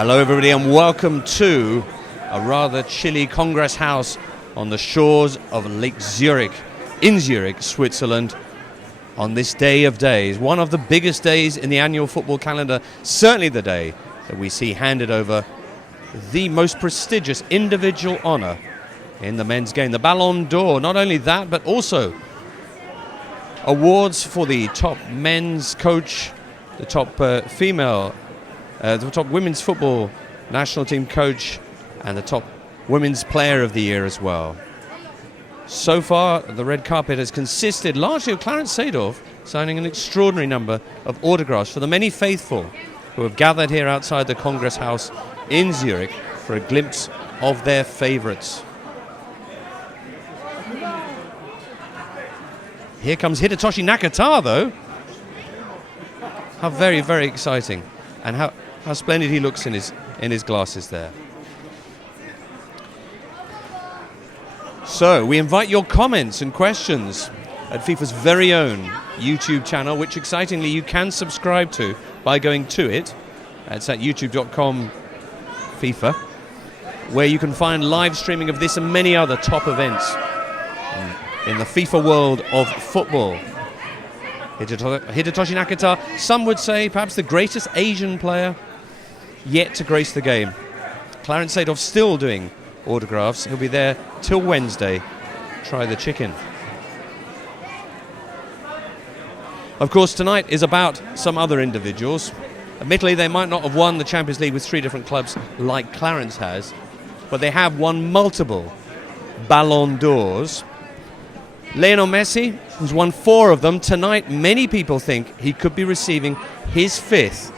Hello everybody and welcome to a rather chilly Congress House on the shores of Lake Zurich, in Zurich, Switzerland, on this day of days, one of the biggest days in the annual football calendar, certainly the day that we see handed over the most prestigious individual honor in the men's game, the Ballon d'Or. Not only that, but also awards for the top men's coach, the top the top women's football national team coach, and the top women's player of the year as well. So far, the red carpet has consisted largely of Clarence Seedorf signing an extraordinary number of autographs for the many faithful who have gathered here outside the Congress House in Zurich for a glimpse of their favourites. Here comes Hidetoshi Nakata, though. How very, very exciting. And how splendid he looks in his glasses there. So, we invite your comments and questions at FIFA's very own YouTube channel, which excitingly you can subscribe to by going to it. It's at youtube.com FIFA, where you can find live streaming of this and many other top events in the FIFA world of football. Hidetoshi Nakata, some would say perhaps the greatest Asian player yet to grace the game. Clarence Seedorf still doing autographs. He'll be there till Wednesday. Try the chicken. Of course, tonight is about some other individuals. Admittedly, they might not have won the Champions League with 3 different clubs like Clarence has, but they have won multiple Ballon d'Ors. Lionel Messi, who's won 4 of them. Tonight, many people think he could be receiving his 5th.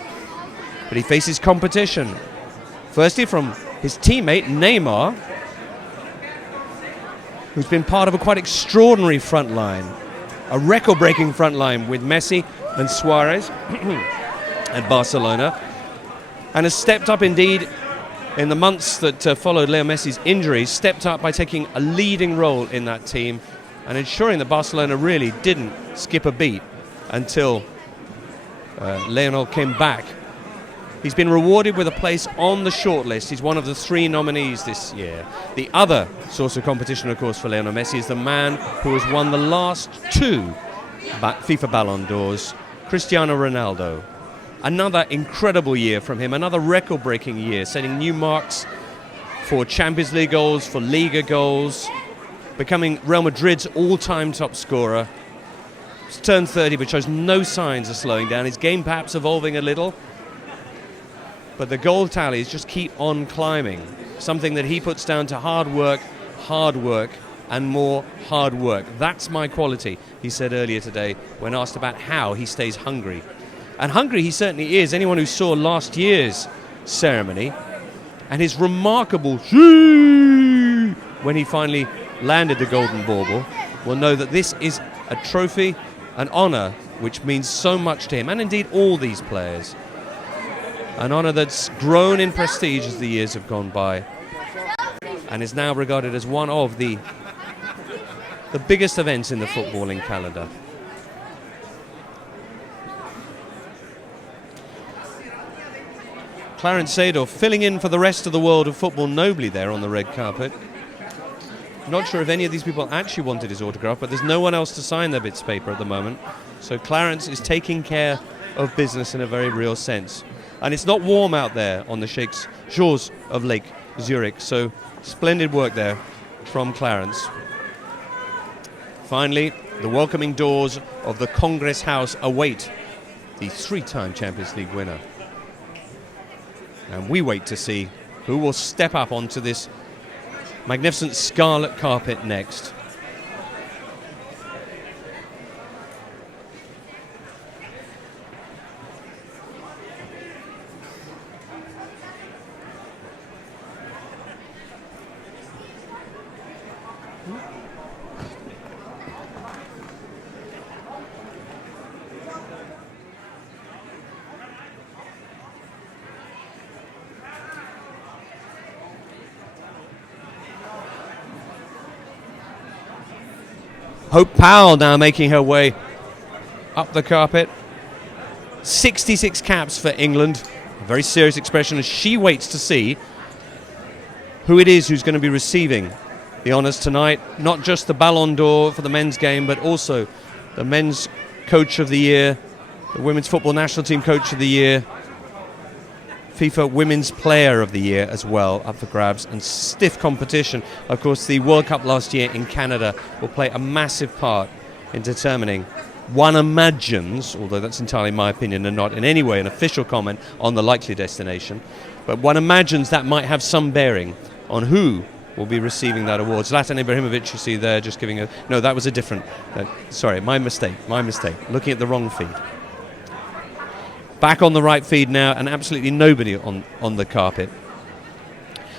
But he faces competition. Firstly, from his teammate, Neymar, who's been part of a quite extraordinary front line. A record-breaking front line with Messi and Suarez at Barcelona. And has stepped up indeed in the months that followed Leo Messi's injuries, stepped up by taking a leading role in that team and ensuring that Barcelona really didn't skip a beat until Lionel came back. He's been rewarded with a place on the shortlist. He's one of the 3 nominees this year. The other source of competition, of course, for Lionel Messi is the man who has won the last 2 FIFA Ballon d'Ors, Cristiano Ronaldo. Another incredible year from him, another record-breaking year, setting new marks for Champions League goals, for Liga goals, becoming Real Madrid's all-time top scorer. He's turned 30 but shows no signs of slowing down. His game perhaps evolving a little, but the goal tallies just keep on climbing. Something that he puts down to hard work, and more hard work. That's my quality, he said earlier today when asked about how he stays hungry. And hungry he certainly is. Anyone who saw last year's ceremony and his remarkable when he finally landed the golden bauble will know that this is a trophy, an honor which means so much to him, and indeed all these players. An honor that's grown in prestige as the years have gone by and is now regarded as one of the biggest events in the footballing calendar. Clarence Seedorf filling in for the rest of the world of football nobly there on the red carpet. Not sure if any of these people actually wanted his autograph, but there's no one else to sign their bits of paper at the moment. So Clarence is taking care of business in a very real sense. And it's not warm out there on the shores of Lake Zurich, so splendid work there from Clarence. Finally, the welcoming doors of the Congress House await the 3-time Champions League winner. And we wait to see who will step up onto this magnificent scarlet carpet next. Hope Powell now making her way up the carpet. 66 caps for England. A very serious expression as she waits to see who it is who's going to be receiving the honours tonight. Not just the Ballon d'Or for the men's game, but also the men's coach of the year, the women's football national team coach of the year, FIFA Women's Player of the Year as well, up for grabs, and stiff competition. Of course, the World Cup last year in Canada will play a massive part in determining, one imagines, although that's entirely my opinion and not in any way an official comment on the likely destination, but one imagines that might have some bearing on who will be receiving that award. Zlatan Ibrahimovic, you see there, just giving a... No, that was a different... sorry, my mistake. Looking at the wrong feed. Back on the right feed now, and absolutely nobody on the carpet.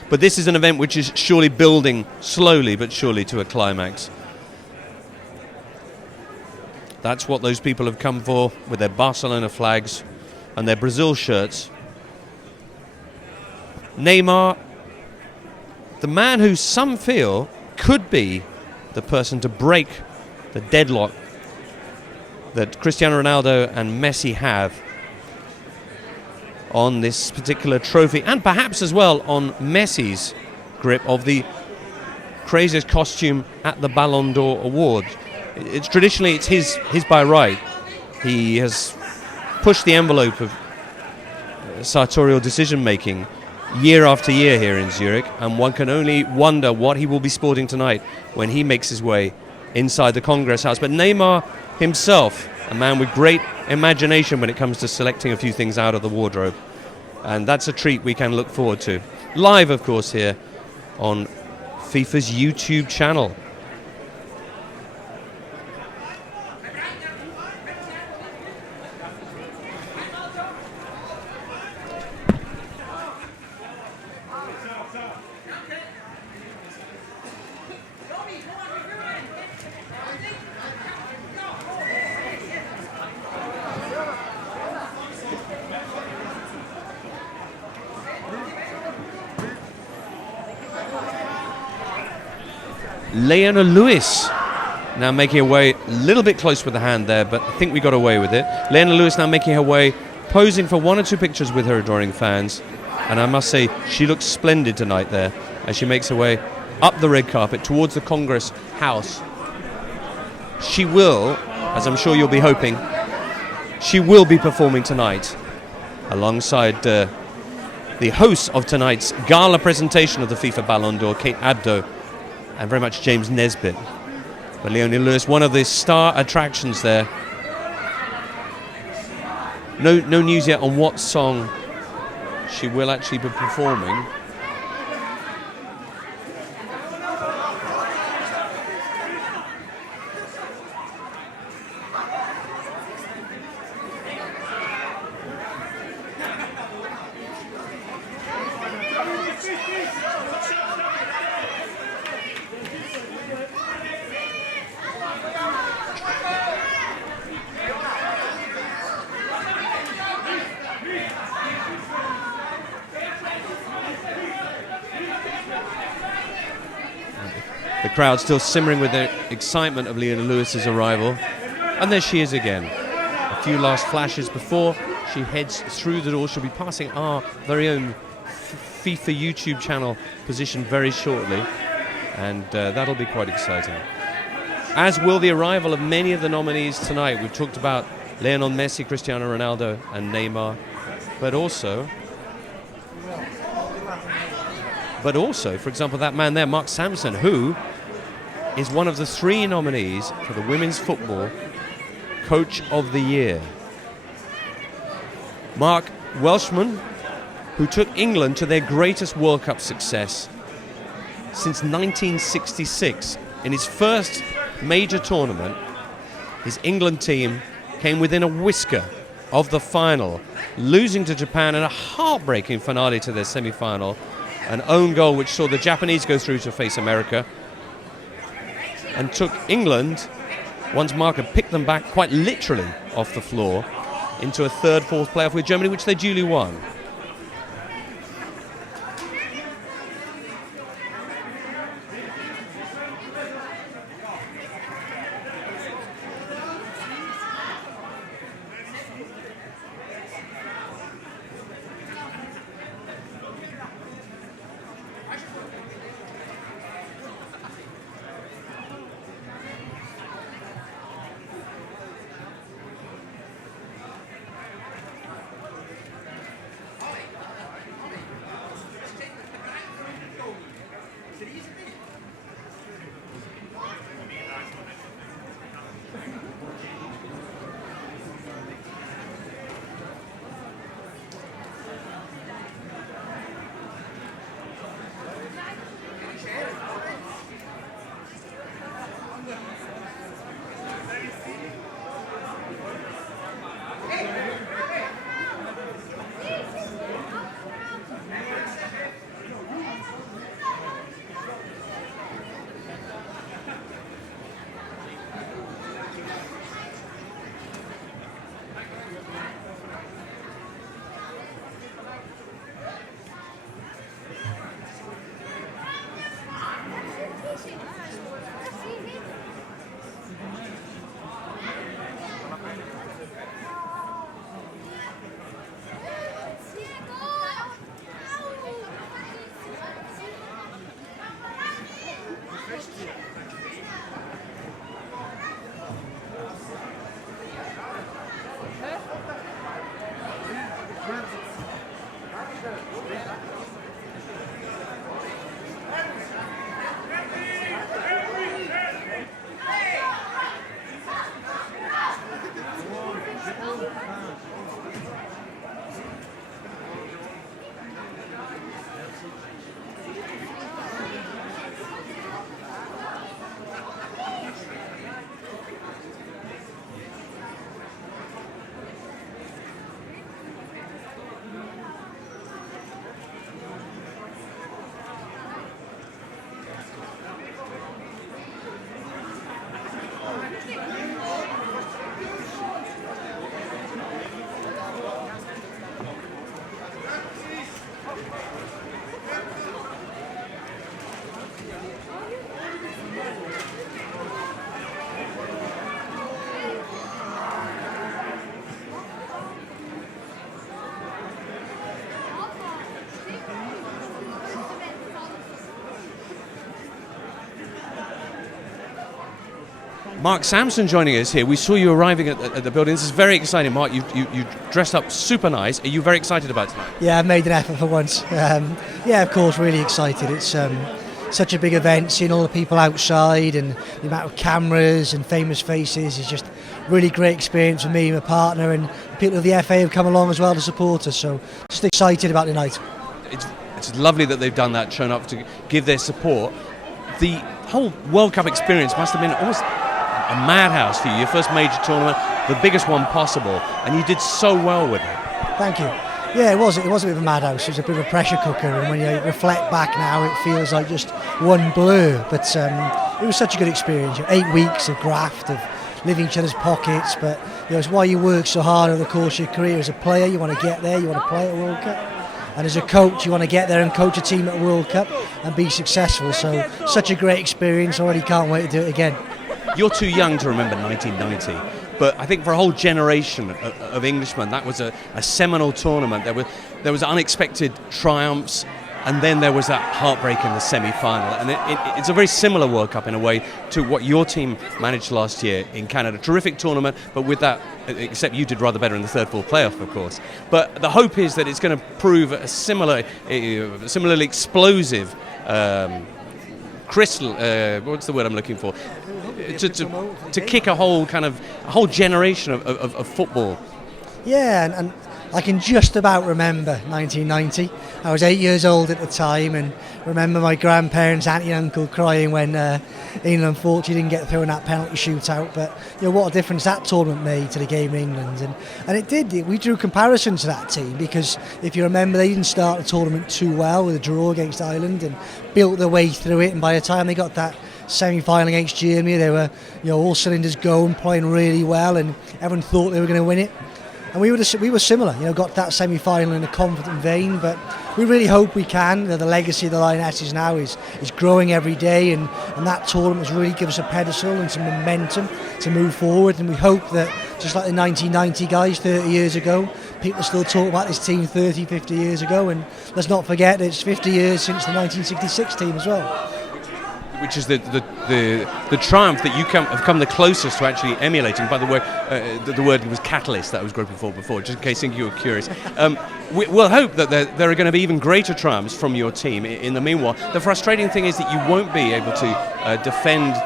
But this is an event which is surely building slowly but surely to a climax. That's what those people have come for, with their Barcelona flags and their Brazil shirts. Neymar, the man who some feel could be the person to break the deadlock that Cristiano Ronaldo and Messi have on this particular trophy, and perhaps as well on Messi's grip of the craziest costume at the Ballon d'Or Awards. It's traditionally his by right. He has pushed the envelope of sartorial decision making year after year here in Zurich, and one can only wonder what he will be sporting tonight when he makes his way inside the Congress House. But Neymar himself, a man with great imagination when it comes to selecting a few things out of the wardrobe, and that's a treat we can look forward to. Live, of course, here on FIFA's YouTube channel. Lionel Messi now making her way a little bit close with the hand there, but I think we got away with it. Lionel Messi now making her way, posing for one or two pictures with her adoring fans. And I must say, she looks splendid tonight there as she makes her way up the red carpet towards the Congress House. She will, as I'm sure you'll be hoping, she will be performing tonight alongside the hosts of tonight's gala presentation of the FIFA Ballon d'Or, Kate Abdo, and very much James Nesbitt. But Lionel Messi, one of the star attractions there. No news yet on what song she will actually be performing. The crowd still simmering with their excitement of Lionel Messi's arrival. And there she is again. A few last flashes before she heads through the door. She'll be passing our very own FIFA YouTube channel position very shortly. And that'll be quite exciting. As will the arrival of many of the nominees tonight. We've talked about Lionel Messi, Cristiano Ronaldo and Neymar. But also, for example, that man there, Mark Sampson, who is one of the 3 nominees for the Women's Football Coach of the Year. Mark, Welshman, who took England to their greatest World Cup success since 1966. In his first major tournament, his England team came within a whisker of the final, losing to Japan in a heartbreaking finale to their semi-final. An own goal which saw the Japanese go through to face America, and took England, once Mark had picked them back quite literally off the floor, into a third, fourth playoff with Germany, which they duly won. Mark Sampson joining us here. We saw you arriving at the building. This is very exciting, Mark. You dressed up super nice. Are you very excited about tonight? Yeah, I made an effort for once. Yeah, of course, really excited. It's such a big event, seeing all the people outside and the amount of cameras and famous faces is just really great experience for me and my partner, and the people of the FA have come along as well to support us, so just excited about the night. It's lovely that they've done that, shown up to give their support. The whole World Cup experience must have been almost a madhouse for you. Your first major tournament, the biggest one possible, and you did so well with it. Thank you. Yeah, it was a bit of a madhouse. It was a bit of a pressure cooker, and when you reflect back now, it feels like just one blur. But it was such a good experience. 8 weeks of graft, of living each other's pockets, but it's why you work so hard over the course of your career. As a player, you want to get there, you want to play at a World Cup. And as a coach, you want to get there and coach a team at a World Cup and be successful. So, such a great experience. I already can't wait to do it again. You're too young to remember 1990, but I think for a whole generation of Englishmen, that was a seminal tournament. There was unexpected triumphs, and then there was that heartbreak in the semi-final. And it's a very similar World Cup in a way to what your team managed last year in Canada. Terrific tournament, but with that, except you did rather better in the third, fourth playoff, of course. But the hope is that it's going to prove a similarly explosive crystal. What's the word I'm looking for? To kick a whole generation of football. Yeah, and I can just about remember 1990. I was 8 years old at the time, and remember my grandparents, auntie and uncle crying when England unfortunately didn't get through in that penalty shootout. But what a difference that tournament made to the game in England, and it did. We drew comparisons to that team because if you remember, they didn't start the tournament too well with a draw against Ireland and built their way through it. And by the time they got that semi-final against Germany, they were all cylinders going, playing really well, and everyone thought they were going to win it. And we were similar, got that semi-final in a confident vein, but we really hope we can. The legacy of the Lionesses now is growing every day, and that tournament has really given us a pedestal and some momentum to move forward. And we hope that, just like the 1990 guys 30 years ago, people still talk about this team 30, 50 years ago, and let's not forget it's 50 years since the 1966 team as well. which is the triumph that you have come the closest to actually emulating. By the way, the word was catalyst that I was groping for before, just in case you were curious. We'll hope that there are going to be even greater triumphs from your team in the meanwhile. The frustrating thing is that you won't be able to defend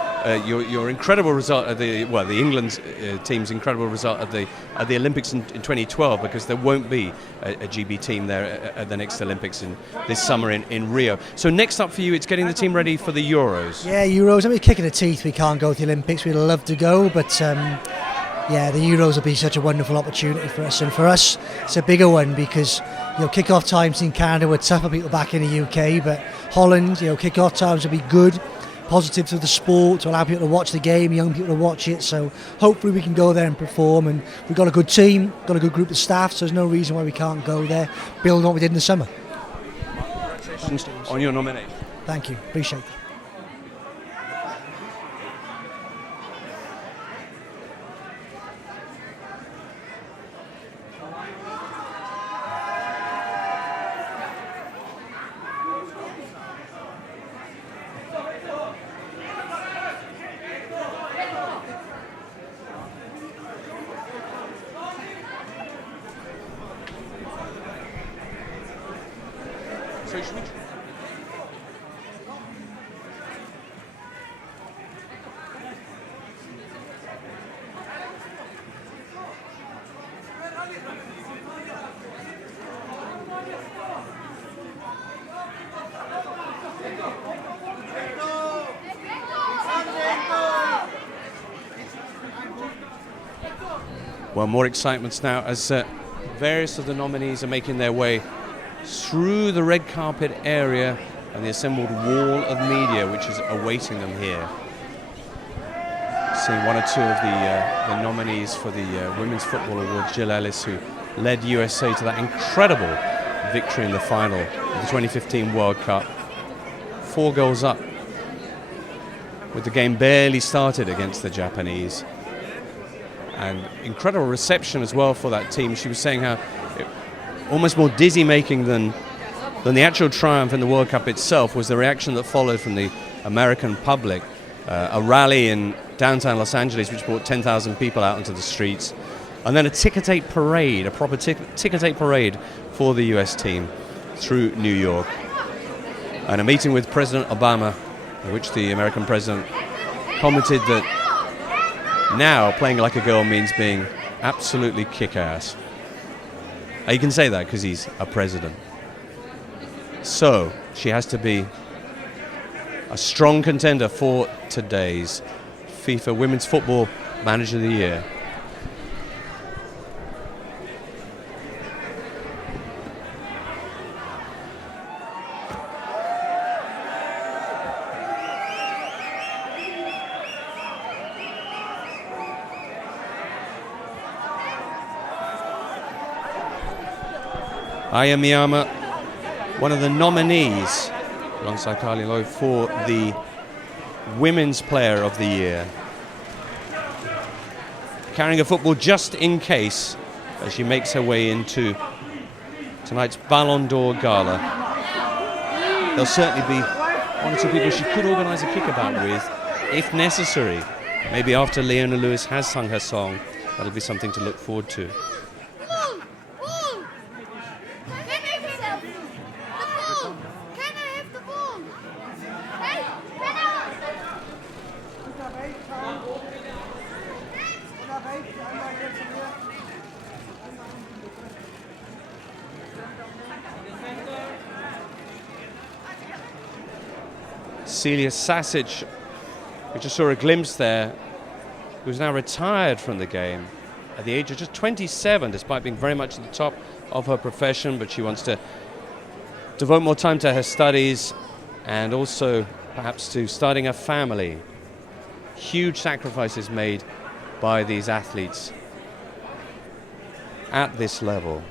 your incredible result at the England's team's incredible result at the Olympics in 2012, because there won't be a GB team there at the next Olympics this summer in Rio. So next up for you, it's getting the team ready for the Euros. Yeah, Euros. I mean, kicking the teeth. We can't go to the Olympics. We'd love to go, but yeah, the Euros will be such a wonderful opportunity for us. And for us, it's a bigger one because kick-off times in Canada were tough for people back in the UK, but Holland, kick-off times will be good. Positive to the sport, to allow people to watch the game, young people to watch it. So hopefully we can go there and perform. And we've got a good team, got a good group of staff, so there's no reason why we can't go there, build on what we did in the summer. Congratulations on your nomination. Thank you, appreciate it. So should we... Well, more excitements now as various of the nominees are making their way through the red carpet area and the assembled wall of media which is awaiting them here. Seeing one or two of the nominees for the Women's Football Award, Jill Ellis, who led USA to that incredible victory in the final of the 2015 World Cup. 4 goals up with the game barely started against the Japanese. And incredible reception as well for that team. She was saying how almost more dizzy-making than the actual triumph in the World Cup itself was the reaction that followed from the American public. A rally in downtown Los Angeles which brought 10,000 people out into the streets. And then a ticker-tape parade, a proper ticker-tape parade for the US team through New York. And a meeting with President Obama, in which the American president commented that now playing like a girl means being absolutely kick-ass. You can say that because he's a president. So she has to be a strong contender for today's FIFA Women's Football Manager of the Year. Aya Miyama, one of the nominees, alongside Carly Lloyd, for the Women's Player of the Year. Carrying a football just in case as she makes her way into tonight's Ballon d'Or Gala. There'll certainly be one or two people she could organise a kickabout with, if necessary. Maybe after Leona Lewis has sung her song, that'll be something to look forward to. Celia Sasic, we just saw a glimpse there, who's now retired from the game at the age of just 27, despite being very much at the top of her profession, but she wants to devote more time to her studies and also perhaps to starting a family. Huge sacrifices made by these athletes at this level.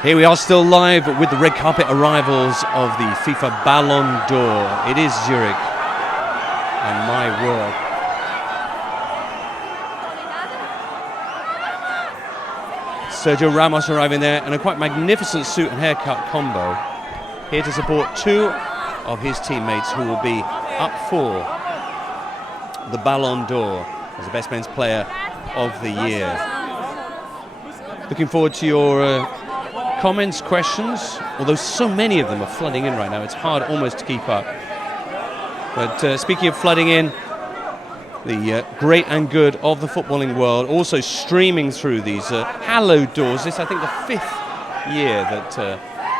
Here we are still live with the red carpet arrivals of the FIFA Ballon d'Or. It is Zurich, and my word. Sergio Ramos arriving there in a quite magnificent suit and haircut combo, here to support two of his teammates who will be up for the Ballon d'Or as the best men's player of the year. Looking forward to your comments, questions, although so many of them are flooding in right now, it's hard almost to keep up. But speaking of flooding in, the great and good of the footballing world also streaming through these hallowed doors. This, I think, the 5th year that,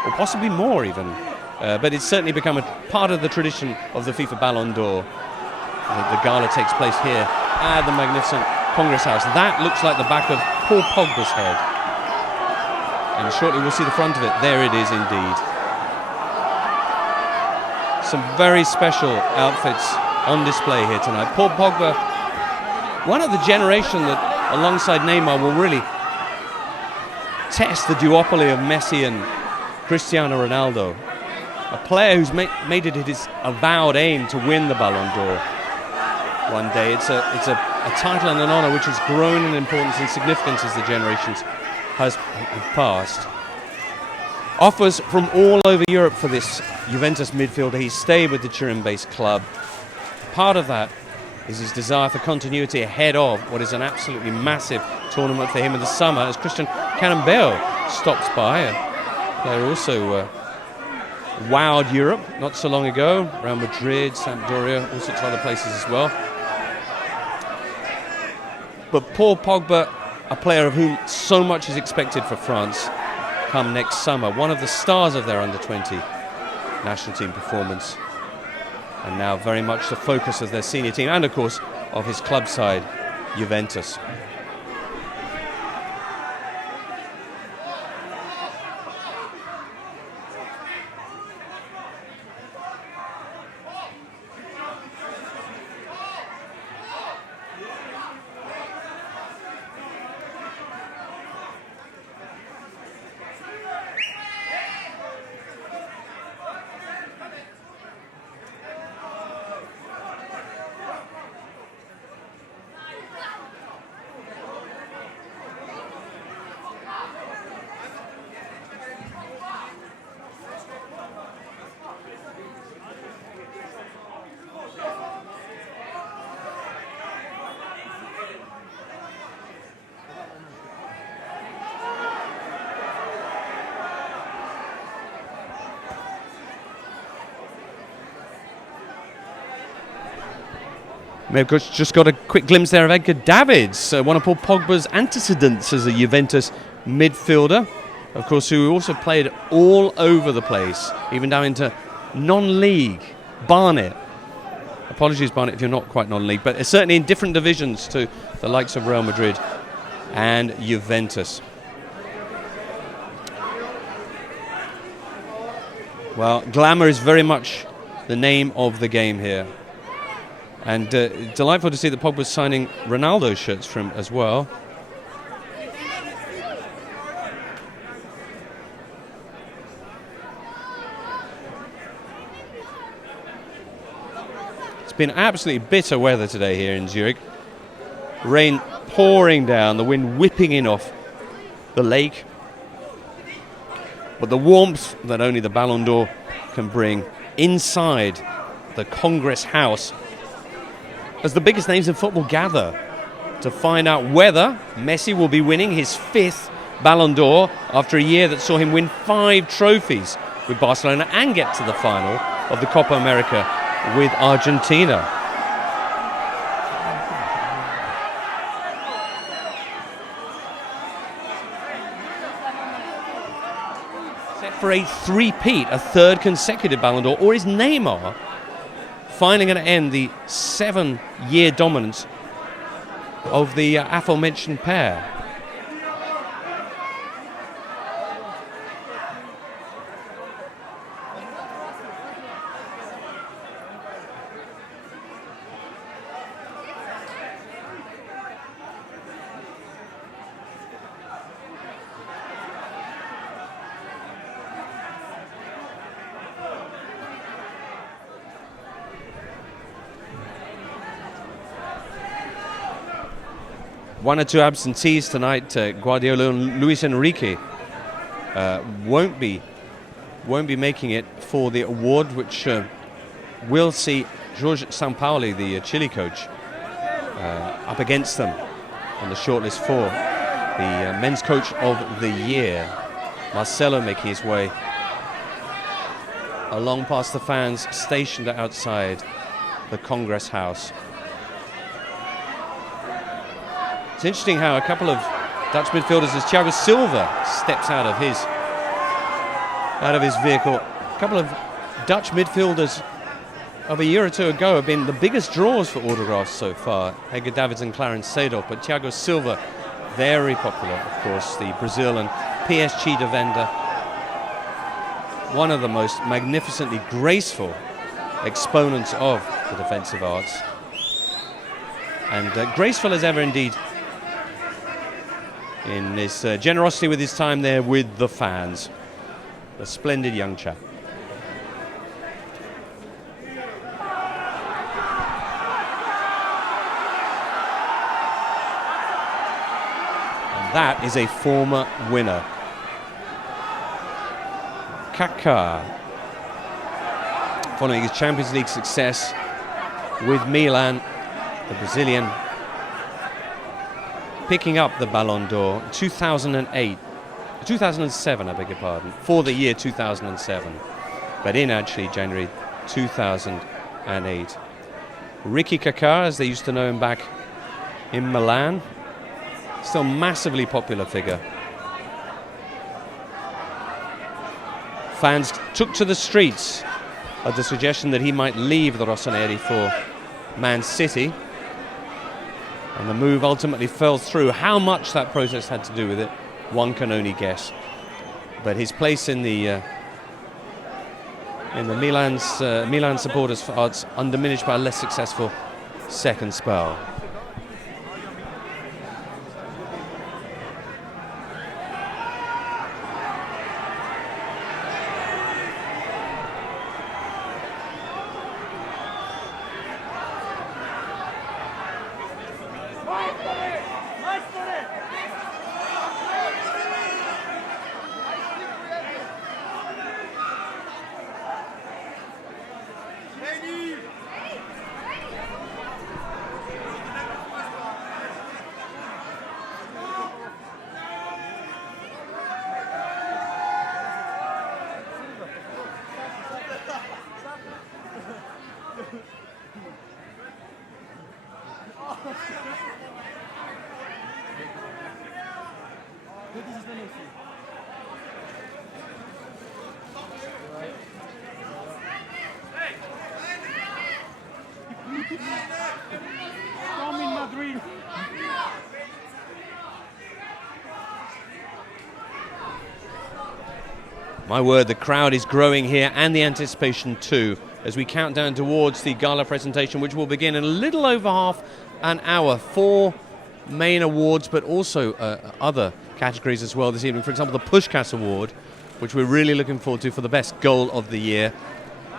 or possibly more even, but it's certainly become a part of the tradition of the FIFA Ballon d'Or. The gala takes place here at the magnificent Congress House. That looks like the back of Paul Pogba's head. And shortly we'll see the front of it. There it is indeed. Some very special outfits on display here tonight. Paul Pogba, one of the generation that alongside Neymar will really test the duopoly of Messi and Cristiano Ronaldo. A player who's made it his avowed aim to win the Ballon d'Or one day. It's a title and an honour which has grown in importance and significance as the generations has passed. Offers from all over Europe for this Juventus midfielder. He stayed with the Turin-based club. Part of that is his desire for continuity ahead of what is an absolutely massive tournament for him in the summer, as Christian Cannambale stops by. They're also wowed Europe not so long ago. Real Madrid, Sampdoria, all sorts of other places as well. But Paul Pogba, a player of whom so much is expected for France come next summer. One of the stars of their under-20 national team performance. And now very much the focus of their senior team and, of course, of his club side, Juventus. We've just got a quick glimpse there of Edgar Davids, one of Paul Pogba's antecedents as a Juventus midfielder, of course, who also played all over the place, even down into non-league, Barnet. Apologies, Barnet, if you're not quite non-league, but certainly in different divisions to the likes of Real Madrid and Juventus. Well, glamour is very much the name of the game here. And delightful to see that Pogba's signing Ronaldo's shirts for him as well. It's been absolutely bitter weather today here in Zurich. Rain pouring down, the wind whipping in off the lake. But the warmth that only the Ballon d'Or can bring inside the Congress House, as the biggest names in football gather to find out whether Messi will be winning his 5th Ballon d'Or after a year that saw him win 5 trophies with Barcelona and get to the final of the Copa America with Argentina. set for a three-peat, a third consecutive Ballon d'Or, or is Neymar finally going to end the 7-year dominance of the aforementioned pair? One or two absentees tonight. Guardiola and Luis Enrique won't be making it for the award, which will see Jorge Sampaoli, the Chile coach, up against them on the shortlist for the men's coach of the year. Marcelo making his way along past the fans stationed outside the Congress House. It's interesting how a couple of Dutch midfielders, as Thiago Silva steps out of his vehicle, a couple of Dutch midfielders of a year or two ago have been the biggest draws for autographs so far. Edgar Davids and Clarence Seedorf, but Thiago Silva, very popular, of course, the Brazil and PSG defender. One of the most magnificently graceful exponents of the defensive arts. And graceful as ever indeed in his generosity with his time there with the fans. A splendid young chap. And that is a former winner. Kaká, following his Champions League success with Milan, the Brazilian, picking up the Ballon d'Or 2007, I beg your pardon, for the year 2007, but in actually January 2008. Ricky Kaká, as they used to know him back in Milan, still massively popular figure. Fans took to the streets at the suggestion that he might leave the Rossoneri for Man City. And the move ultimately fell through. How much that process had to do with it, one can only guess. But his place in the Milan supporters' hearts undiminished by a less successful second spell. My word, the crowd is growing here, and the anticipation too, as we count down towards the gala presentation, which will begin in a little over half an hour. 4 main awards, but also other categories as well this evening. For example, the PUSKAS award, which we're really looking forward to for the best goal of the year.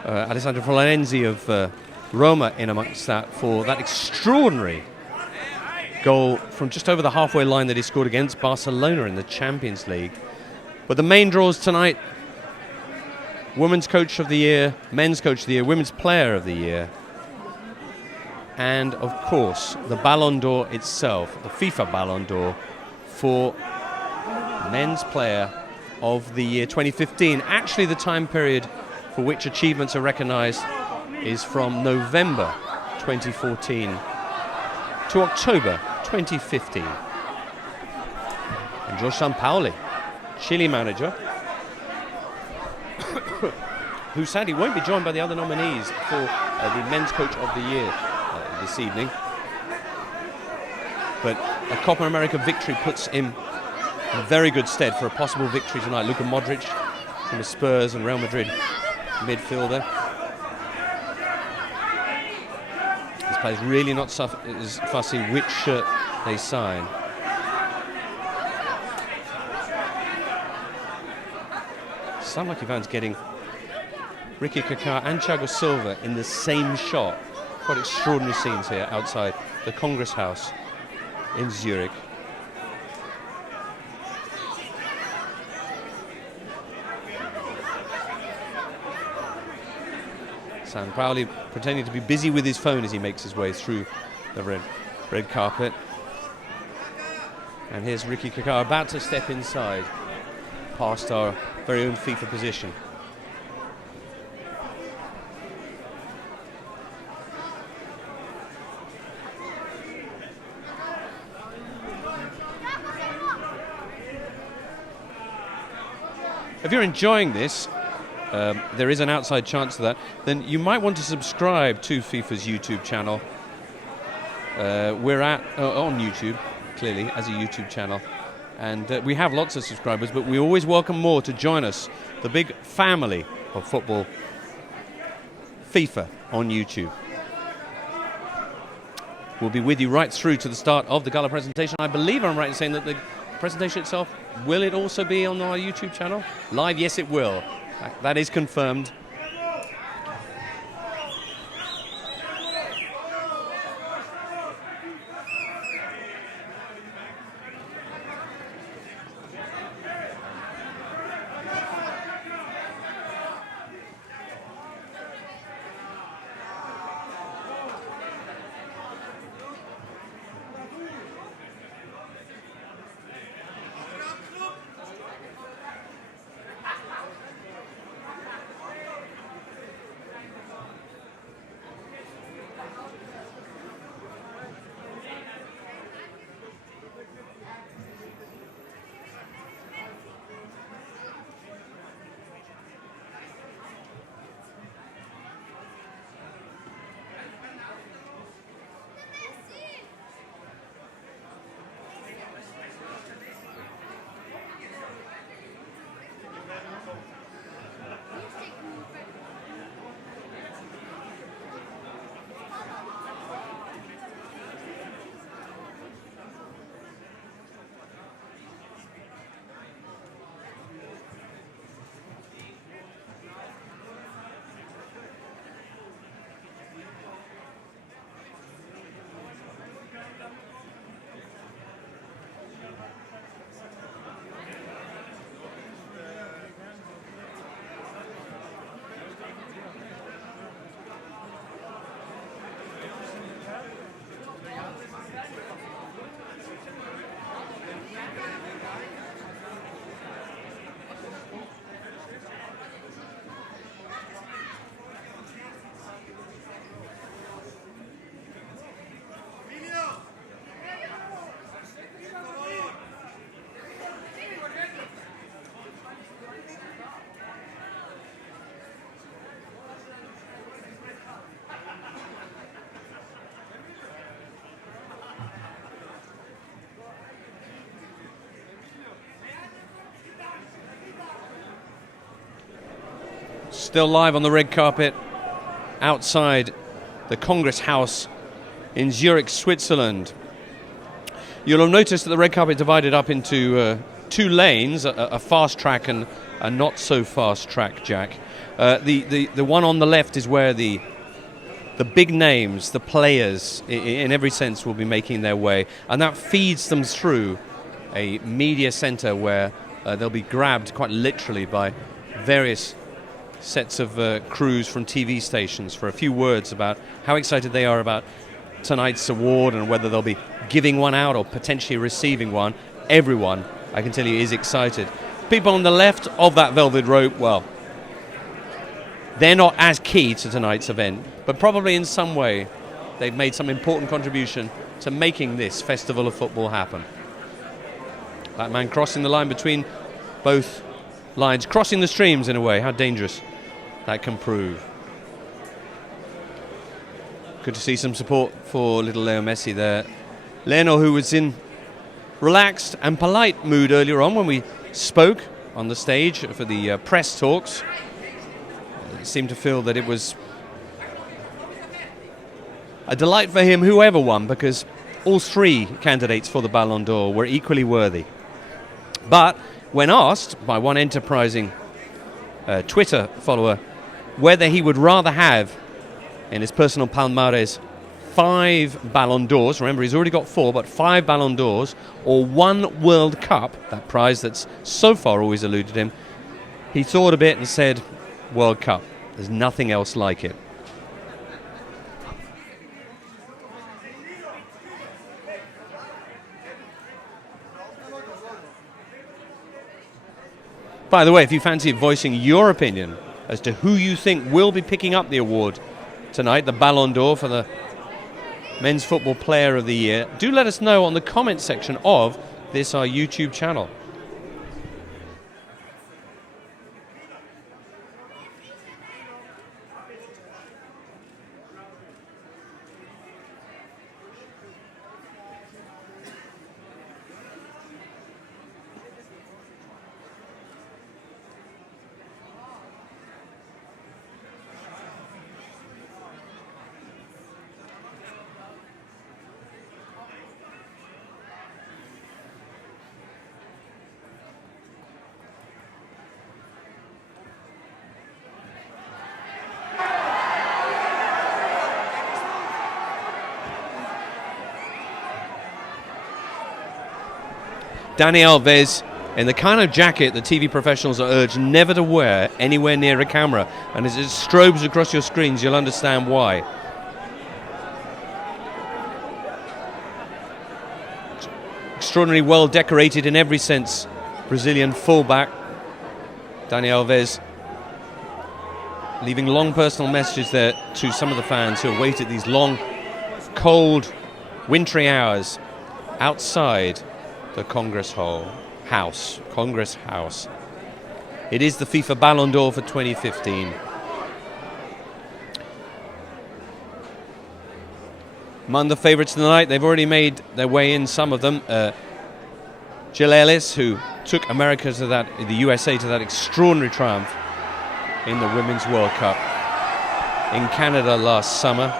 Alessandro Florenzi of Roma in amongst that for that extraordinary goal from just over the halfway line that he scored against Barcelona in the Champions League. But the main draws tonight: Women's Coach of the Year, Men's Coach of the Year, Women's Player of the Year, and of course the Ballon d'Or itself, the FIFA Ballon d'Or for Men's Player of the Year 2015. Actually, the time period for which achievements are recognised is from November 2014 to October 2015. And Jorge Sampaoli, Chile manager, who sadly won't be joined by the other nominees for the Men's Coach of the Year this evening. But a Copa America victory puts him in very good stead for a possible victory tonight. Luka Modric from the Spurs and Real Madrid midfielder. These players really not as fussy which shirt they sign. Some lucky fans getting Ricky Kaká and Thiago Silva in the same shot. Quite extraordinary scenes here outside the Congress House in Zurich. San Pauli pretending to be busy with his phone as he makes his way through the red carpet. And here's Ricky Kaká about to step inside, past our very own FIFA position. If you're enjoying this, there is an outside chance of that, then you might want to subscribe to FIFA's YouTube channel. We're on YouTube, clearly, as a YouTube channel. And we have lots of subscribers, but we always welcome more to join us, the big family of football, FIFA on YouTube. We'll be with you right through to the start of the Gala presentation. I believe I'm right in saying that the presentation itself, will it also be on our YouTube channel? Live? Yes, it will. That is confirmed. Still live on the red carpet outside the Congress House in Zurich, Switzerland. You'll have noticed that the red carpet divided up into two lanes, a fast track and a not so fast track, Jack. The one on the left is where the big names, the players in every sense, will be making their way, and that feeds them through a media center where they'll be grabbed quite literally by various sets of crews from TV stations for a few words about how excited they are about tonight's award and whether they'll be giving one out or potentially receiving one. Everyone, I can tell you, is excited. People on the left of that velvet rope, well, they're not as key to tonight's event, but probably in some way they've made some important contribution to making this festival of football happen. That man crossing the line between both lines, crossing the streams in a way. How dangerous that can prove. Good to see some support for little Leo Messi there. Lionel, who was in relaxed and polite mood earlier on when we spoke on the stage for the press talks, seemed to feel that it was a delight for him, whoever won, because all three candidates for the Ballon d'Or were equally worthy. But when asked by one enterprising Twitter follower whether he would rather have in his personal palmarès 5 Ballon d'Ors, remember he's already got 4, but 5 Ballon d'Ors, or 1 World Cup, that prize that's so far always eluded him, he thought a bit and said, World Cup. There's nothing else like it. By the way, if you fancy voicing your opinion as to who you think will be picking up the award tonight, the Ballon d'Or for the Men's Football Player of the Year, do let us know on the comment section of this, our YouTube channel. Dani Alves in the kind of jacket that TV professionals are urged never to wear anywhere near a camera. And as it strobes across your screens, you'll understand why. Extraordinarily well decorated in every sense, Brazilian fullback Dani Alves, leaving long personal messages there to some of the fans who have waited these long, cold, wintry hours outside the Congress House. It is the FIFA Ballon d'Or for 2015. Among the favourites tonight, they've already made their way in, some of them. Jill Ellis, who took the USA to that extraordinary triumph in the Women's World Cup in Canada last summer.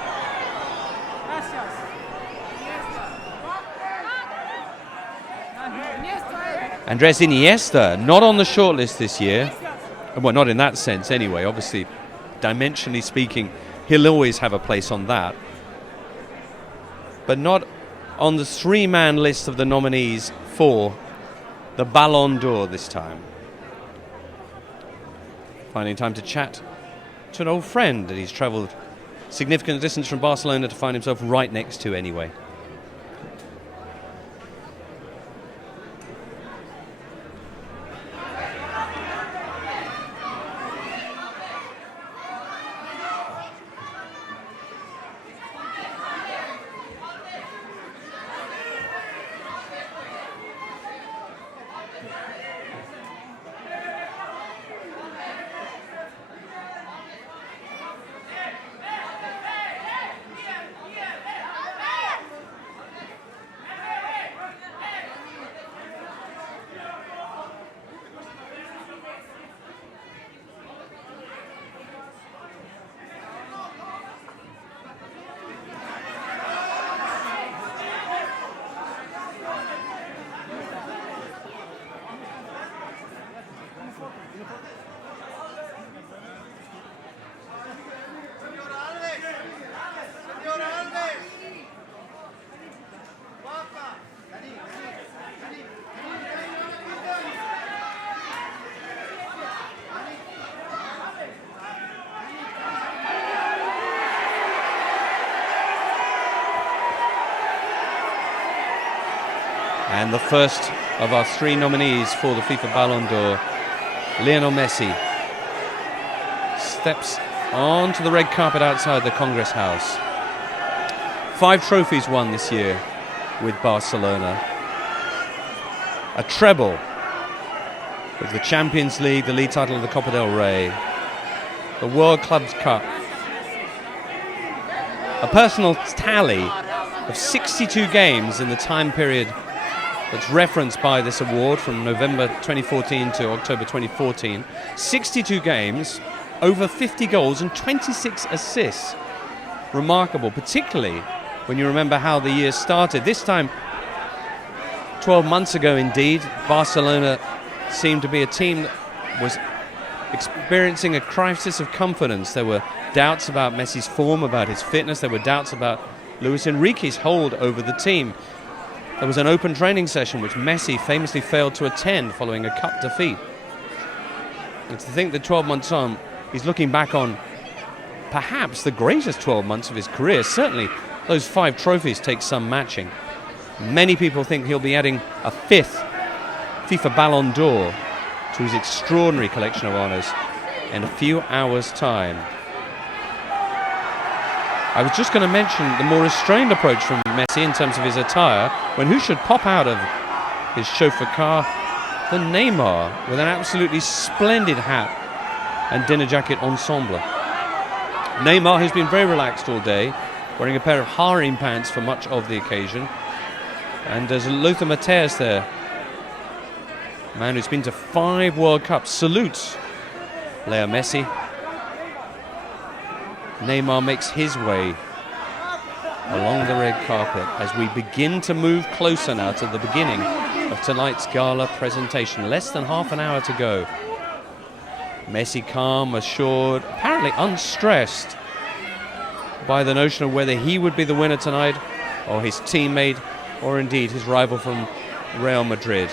Andres Iniesta, not on the shortlist this year. Well, not in that sense anyway. Obviously, dimensionally speaking, he'll always have a place on that. But not on the 3-man list of the nominees for the Ballon d'Or this time. Finding time to chat to an old friend that he's travelled significant distance from Barcelona to find himself right next to anyway. And the first of our 3 nominees for the FIFA Ballon d'Or, Lionel Messi, steps onto the red carpet outside the Congress House. 5 trophies won this year with Barcelona. A treble with the Champions League, the league title of the Copa del Rey, the World Clubs Cup. A personal tally of 62 games in the time period that's referenced by this award from November 2014 to October 2014. 62 games, over 50 goals and 26 assists. Remarkable, particularly when you remember how the year started. This time, 12 months ago indeed, Barcelona seemed to be a team that was experiencing a crisis of confidence. There were doubts about Messi's form, about his fitness. There were doubts about Luis Enrique's hold over the team. There was an open training session which Messi famously failed to attend following a cup defeat. And to think that 12 months on, he's looking back on perhaps the greatest 12 months of his career. Certainly those 5 trophies take some matching. Many people think he'll be adding a 5th FIFA Ballon d'Or to his extraordinary collection of honours in a few hours' time. I was just going to mention the more restrained approach from Messi in terms of his attire, when who should pop out of his chauffeur car than Neymar, with an absolutely splendid hat and dinner jacket ensemble. Neymar, who's been very relaxed all day, wearing a pair of harem pants for much of the occasion. And there's Lothar Matthäus there, a man who's been to 5 World Cups, salutes Leo Messi. Neymar makes his way along the red carpet as we begin to move closer now to the beginning of tonight's gala presentation. Less than half an hour to go. Messi calm, assured, apparently unstressed by the notion of whether he would be the winner tonight, or his teammate, or indeed his rival from Real Madrid.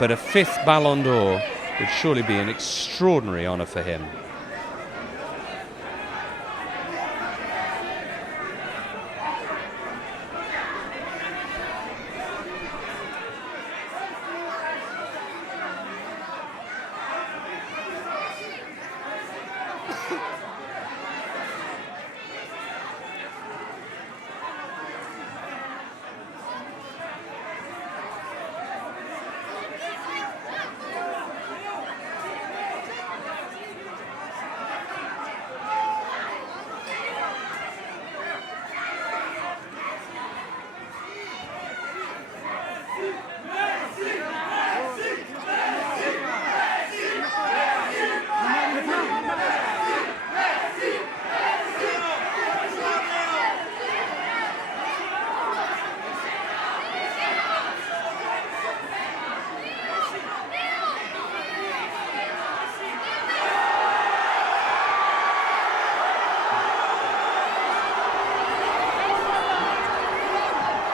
But a 5th Ballon d'Or would surely be an extraordinary honour for him.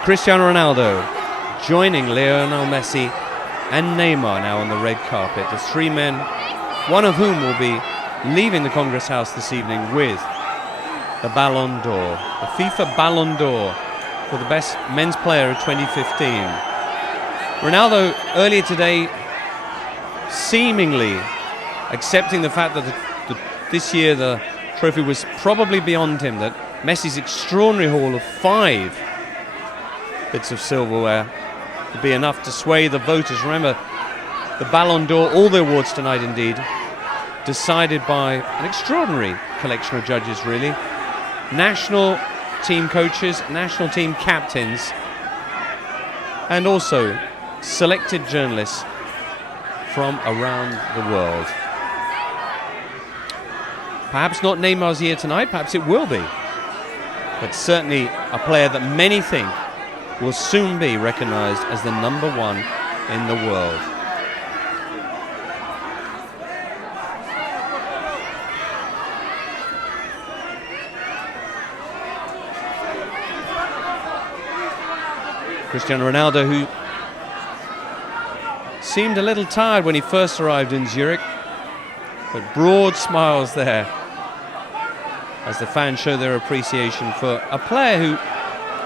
Cristiano Ronaldo joining Lionel Messi and Neymar now on the red carpet. The 3 men, one of whom will be leaving the Congress House this evening with the Ballon d'Or, the FIFA Ballon d'Or for the best men's player of 2015. Ronaldo earlier today seemingly accepting the fact that this year the trophy was probably beyond him, that Messi's extraordinary haul of 5 bits of silverware would be enough to sway the voters. Remember, the Ballon d'Or, all the awards tonight indeed, decided by an extraordinary collection of judges really. National team coaches, national team captains, and also selected journalists from around the world. Perhaps not Neymar's year tonight, perhaps it will be, but certainly a player that many think will soon be recognised as the number 1 in the world. Cristiano Ronaldo, who seemed a little tired when he first arrived in Zurich, but broad smiles there as the fans show their appreciation for a player who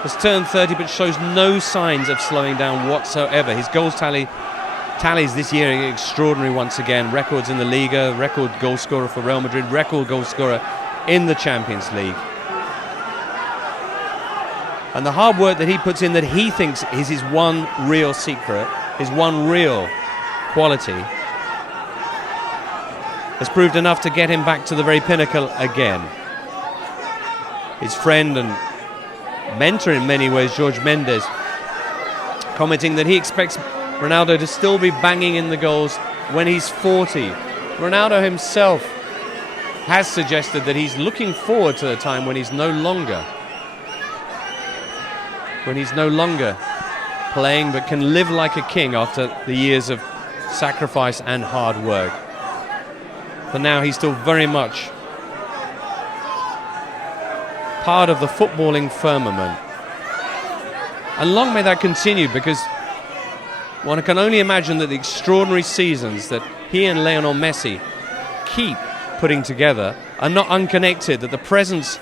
has turned 30 but shows no signs of slowing down whatsoever. His goals tallies this year are extraordinary once again. Records in the Liga, record goal scorer for Real Madrid, record goal scorer in the Champions League. And the hard work that he puts in, that he thinks is his one real secret, his one real quality, has proved enough to get him back to the very pinnacle again. His friend and mentor in many ways, Jorge Mendes, commenting that he expects Ronaldo to still be banging in the goals when he's 40. Ronaldo himself has suggested that he's looking forward to the time when he's no longer playing, but can live like a king after the years of sacrifice and hard work. For now, he's still very much part of the footballing firmament. And long may that continue, because one can only imagine that the extraordinary seasons that he and Lionel Messi keep putting together are not unconnected, that the presence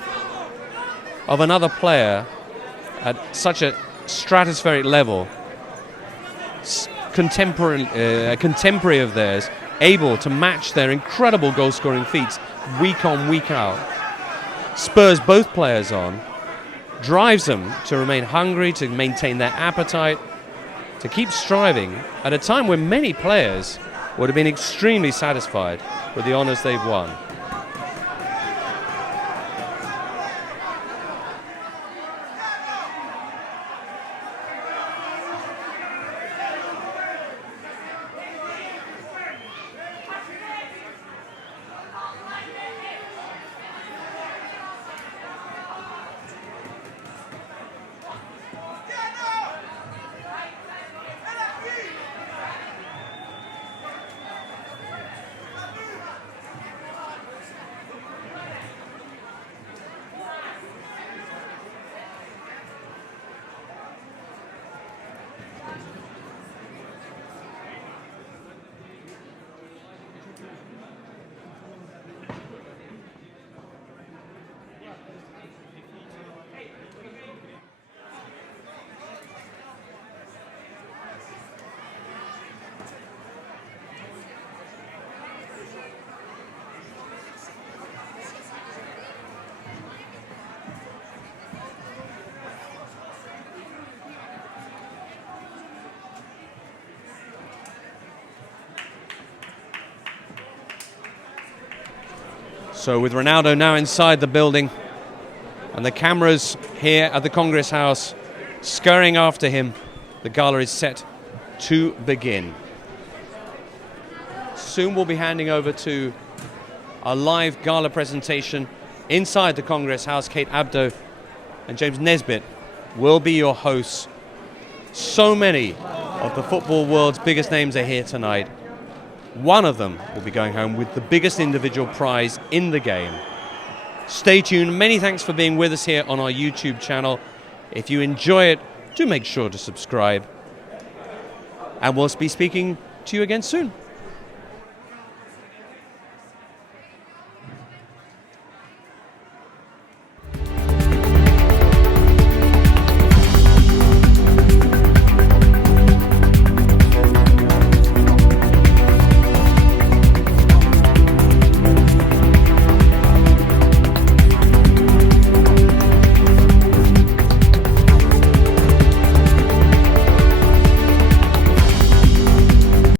of another player at such a stratospheric level, a contemporary of theirs, able to match their incredible goal-scoring feats week on, week out, spurs both players on, drives them to remain hungry, to maintain their appetite, to keep striving at a time when many players would have been extremely satisfied with the honours they've won. So with Ronaldo now inside the building and the cameras here at the Congress House scurrying after him, the gala is set to begin. Soon we'll be handing over to our live gala presentation inside the Congress House. Kate Abdo and James Nesbitt will be your hosts. So many of the football world's biggest names are here tonight. One of them will be going home with the biggest individual prize in the game. Stay tuned. Many thanks for being with us here on our YouTube channel. If you enjoy it, do make sure to subscribe. And we'll be speaking to you again soon.